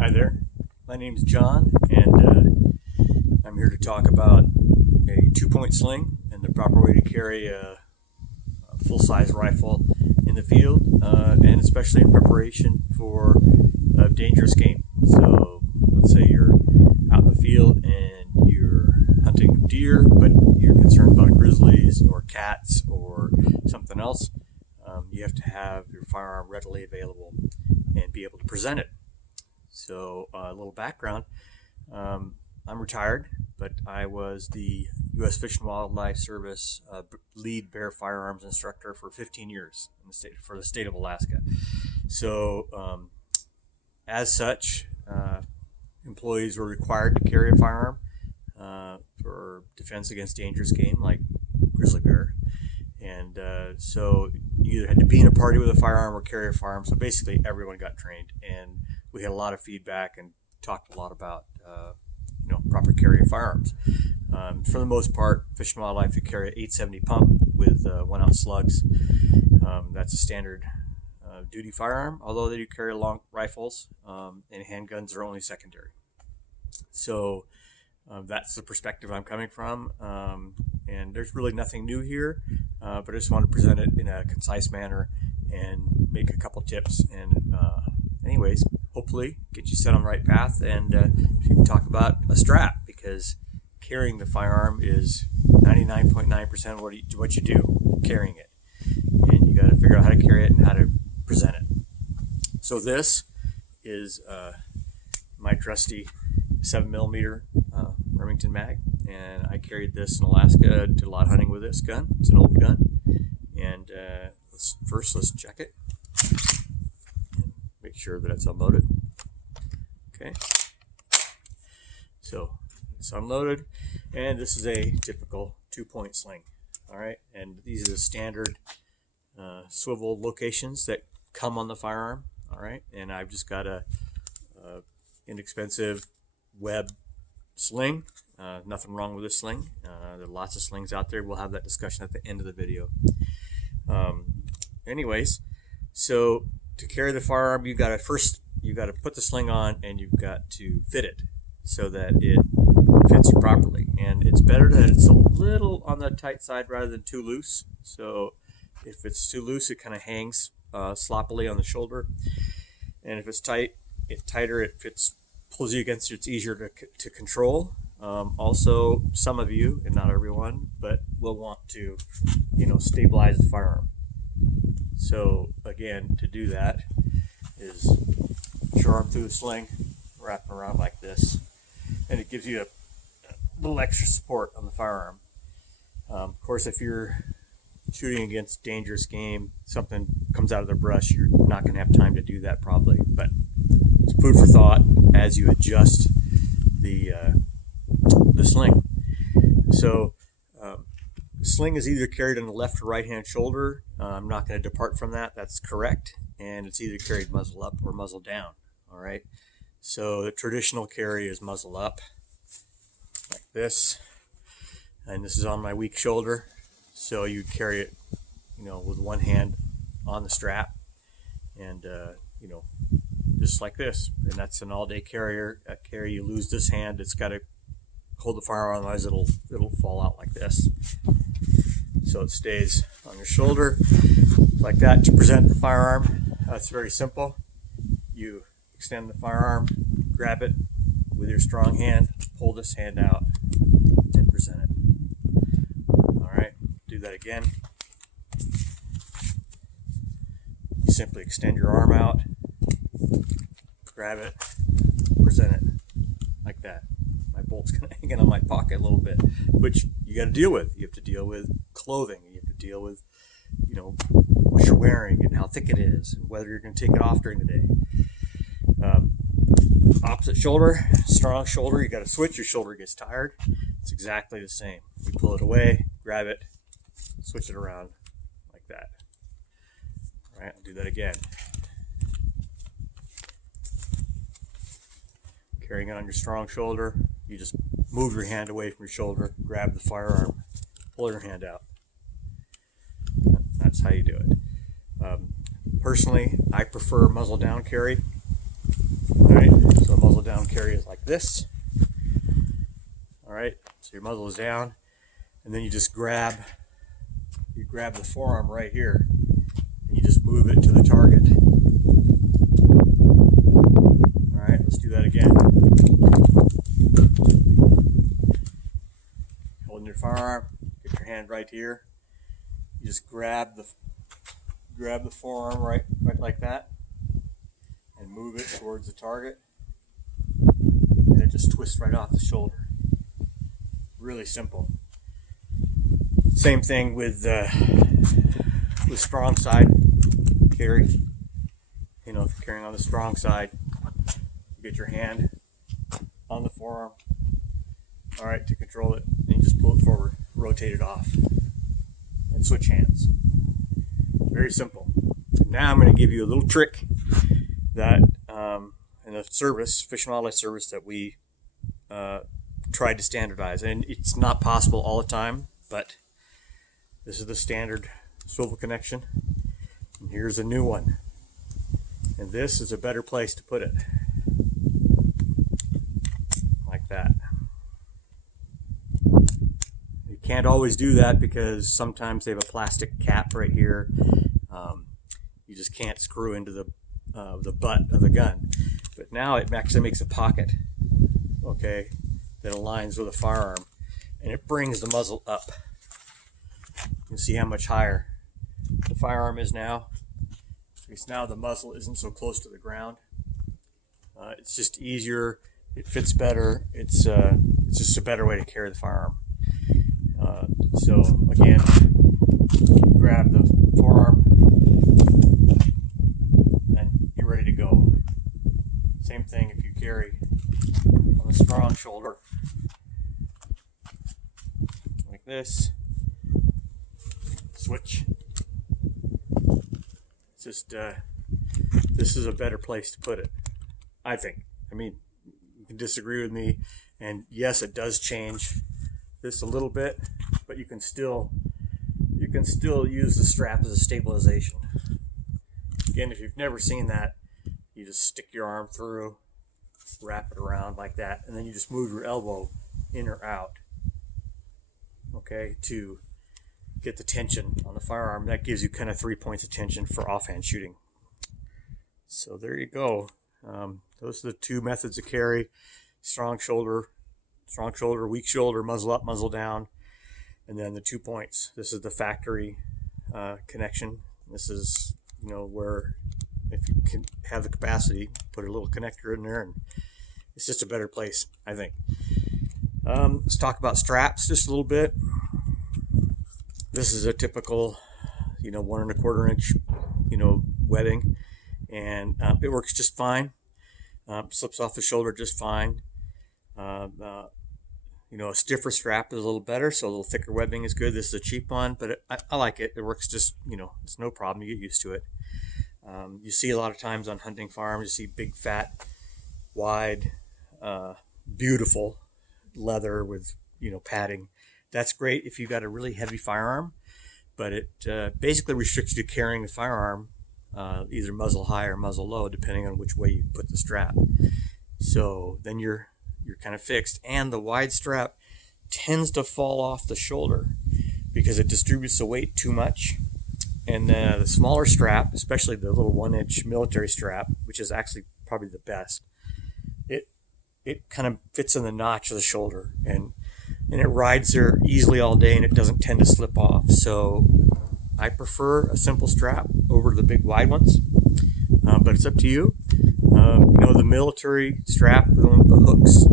Hi there, my name's John, and I'm here to talk about a two-point sling and the proper way to carry a full-size rifle in the field, and especially in preparation for a dangerous game. So let's say you're out in the field and you're hunting deer, but you're concerned about grizzlies or cats or something else. You have to have your firearm readily available and be able to present it. So a little background, I'm retired, but I was the U.S. Fish and Wildlife Service lead bear firearms instructor for 15 years in the state of Alaska. So as such, employees were required to carry a firearm for defense against dangerous game like grizzly bear. And so you either had to be in a party with a firearm or carry a firearm. So basically everyone got trained, and we had a lot of feedback and talked a lot about proper carry of firearms. For the most part, Fish and Wildlife, you carry an 870 pump with 1 ounce slugs. That's a standard duty firearm, although they do carry long rifles, and handguns are only secondary. So that's the perspective I'm coming from, and there's really nothing new here, but I just want to present it in a concise manner and make a couple tips, and anyways, hopefully get you set on the right path, and you can talk about a strap, because carrying the firearm is 99.9% of what you do, carrying it, and you got to figure out how to carry it and how to present it. So this is my trusty 7mm Remington mag, and I carried this in Alaska, did a lot of hunting with this gun. It's an old gun, and let's check it. Make sure that it's unloaded. Okay, so it's unloaded, and this is a typical 2-point sling. All right, and these are the standard swivel locations that come on the firearm. All right, and I've just got a inexpensive web sling. Nothing wrong with this sling. There are lots of slings out there. We'll have that discussion at the end of the video. Anyways, so to carry the firearm, you got to put the sling on, and you've got to fit it so that it fits you properly. And it's better that it's a little on the tight side rather than too loose. So if it's too loose, it kind of hangs sloppily on the shoulder, and if it's tighter, it fits, pulls you against you. It's easier to control. Also, some of you, and not everyone, but will want to, stabilize the firearm. So again, to do that is put your arm through the sling, wrap it around like this, and it gives you a little extra support on the firearm. Of course, if you're shooting against dangerous game, something comes out of the brush, you're not going to have time to do that probably, but it's food for thought as you adjust the sling. So the sling is either carried on the left or right hand shoulder. I'm not going to depart from that. That's correct. And it's either carried muzzle up or muzzle down. All right. So the traditional carry is muzzle up, like this. And this is on my weak shoulder. So you carry it, with one hand on the strap, and just like this. And that's an all-day carrier. Carry, you lose this hand, it's got to hold the firearm, otherwise it'll fall out like this. So it stays on your shoulder like that. To present the firearm, it's very simple. You extend the firearm, grab it with your strong hand, pull this hand out, and present it. All right, do that again. You simply extend your arm out, grab it, present it like that. My bolt's kind of hanging on my pocket a little bit, which you got to deal with. You have to deal with clothing. You have to deal with, what you're wearing and how thick it is, and whether you're going to take it off during the day. Opposite shoulder, strong shoulder. You got to switch. Your shoulder gets tired. It's exactly the same. You pull it away, grab it, switch it around like that. All right, I'll do that again. Carrying it on your strong shoulder, you just move your hand away from your shoulder, grab the firearm, pull your hand out. That's how you do it. Personally, I prefer muzzle down carry. All right, so muzzle down carry is like this. All right, so your muzzle is down, and then you just grab the forearm right here, and you just move it to the target. All right, let's do that again. Holding your firearm, get your hand right here. You just grab the forearm right like that, and move it towards the target, and it just twists right off the shoulder. Really simple. Same thing with strong side carry. You know, if you're carrying on the strong side, you get your hand on the forearm, all right, to control it, and you just pull it forward, rotate it off, and switch hands. Very simple. Now I'm going to give you a little trick that in a service, Fish and Wildlife Service, that we tried to standardize, and it's not possible all the time, but this is the standard swivel connection, and here's a new one, and this is a better place to put it, like that. You can't always do that because sometimes they have a plastic cap right here. You just can't screw into the butt of the gun, but now it actually makes a pocket, okay, that aligns with a firearm, and it brings the muzzle up. You can see how much higher the firearm is now, because now the muzzle isn't so close to the ground. It's just easier, it fits better, it's just a better way to carry the firearm. So again, grab the forearm and you're ready to go. Same thing if you carry on the strong shoulder, like this. Switch. It's just this is a better place to put it, I think. I mean, you can disagree with me, and yes, it does change this a little bit, but you can still use the strap as a stabilization. Again, if you've never seen that, you just stick your arm through, wrap it around like that, and then you just move your elbow in or out, okay, to get the tension on the firearm. That gives you kind of 3 points of tension for offhand shooting. So there you go. Those are the two methods of carry: strong shoulder, weak shoulder, muzzle up, muzzle down, and then the 2 points. This is the factory connection. This is, you know, where if you can have the capacity, put a little connector in there, and it's just a better place, I think. Let's talk about straps just a little bit. This is a typical, 1 1/4 inch, webbing, and it works just fine. Slips off the shoulder just fine. A stiffer strap is a little better, so a little thicker webbing is good. This is a cheap one, but I like it. It works just, it's no problem. You get used to it. You see a lot of times on hunting farms, you see big, fat, wide, beautiful leather with, padding. That's great if you've got a really heavy firearm, but it basically restricts you to carrying the firearm either muzzle high or muzzle low, depending on which way you put the strap. So then you're kind of fixed, and the wide strap tends to fall off the shoulder because it distributes the weight too much. And the smaller strap, especially the little 1 inch military strap, which is actually probably the best, it kind of fits in the notch of the shoulder, and it rides there easily all day, and it doesn't tend to slip off. So I prefer a simple strap over the big wide ones, but it's up to you. The military strap, the hooks,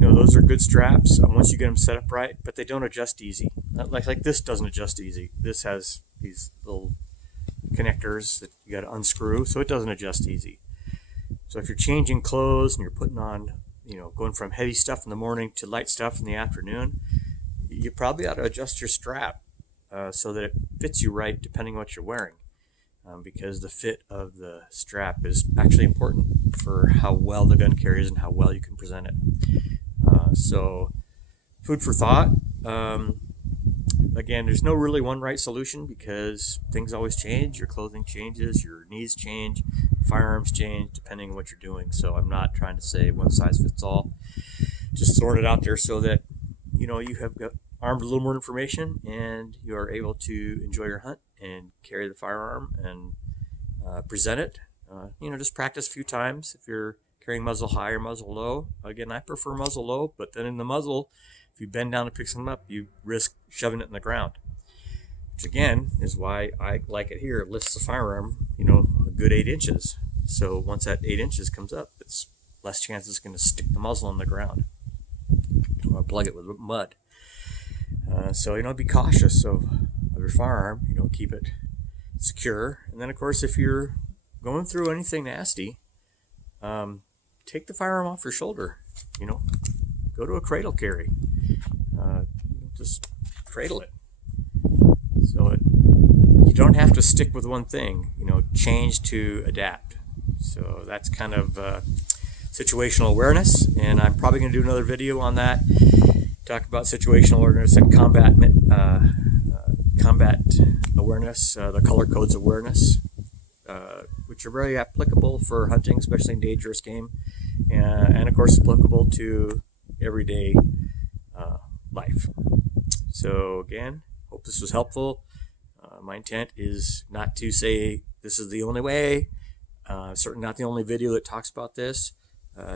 those are good straps once you get them set up right, but they don't adjust easy. Like this doesn't adjust easy. This has these little connectors that you got to unscrew, so it doesn't adjust easy. So if you're changing clothes and you're putting on, going from heavy stuff in the morning to light stuff in the afternoon, you probably ought to adjust your strap so that it fits you right depending on what you're wearing, because the fit of the strap is actually important for how well the gun carries and how well you can present it. So food for thought. again, there's no really one right solution because things always change. Your clothing changes, your needs change, firearms change depending on what you're doing. So I'm not trying to say one size fits all. Just throwing it out there so that you have got armed with a little more information and you are able to enjoy your hunt and carry the firearm and present it. Just practice a few times if you're carrying muzzle high or muzzle low. Again, I prefer muzzle low, but then in the muzzle, if you bend down to pick something up, you risk shoving it in the ground, which again is why I like it here. It lifts the firearm, a good 8 inches. So once that 8 inches comes up, it's less chance it's going to stick the muzzle in the ground or plug it with mud. So be cautious of your firearm. Keep it secure. And then of course, if you're going through anything nasty, take the firearm off your shoulder. Go to a cradle carry. Just cradle it. So you don't have to stick with one thing. Change to adapt. So that's kind of situational awareness, and I'm probably going to do another video on that. Talk about situational awareness and combat awareness, the color codes awareness, which are very applicable for hunting, especially in dangerous game, and of course applicable to everyday life. So again, hope this was helpful. My intent is not to say this is the only way, certainly not the only video that talks about this.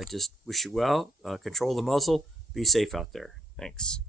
Just wish you well, control the muzzle, be safe out there. Thanks.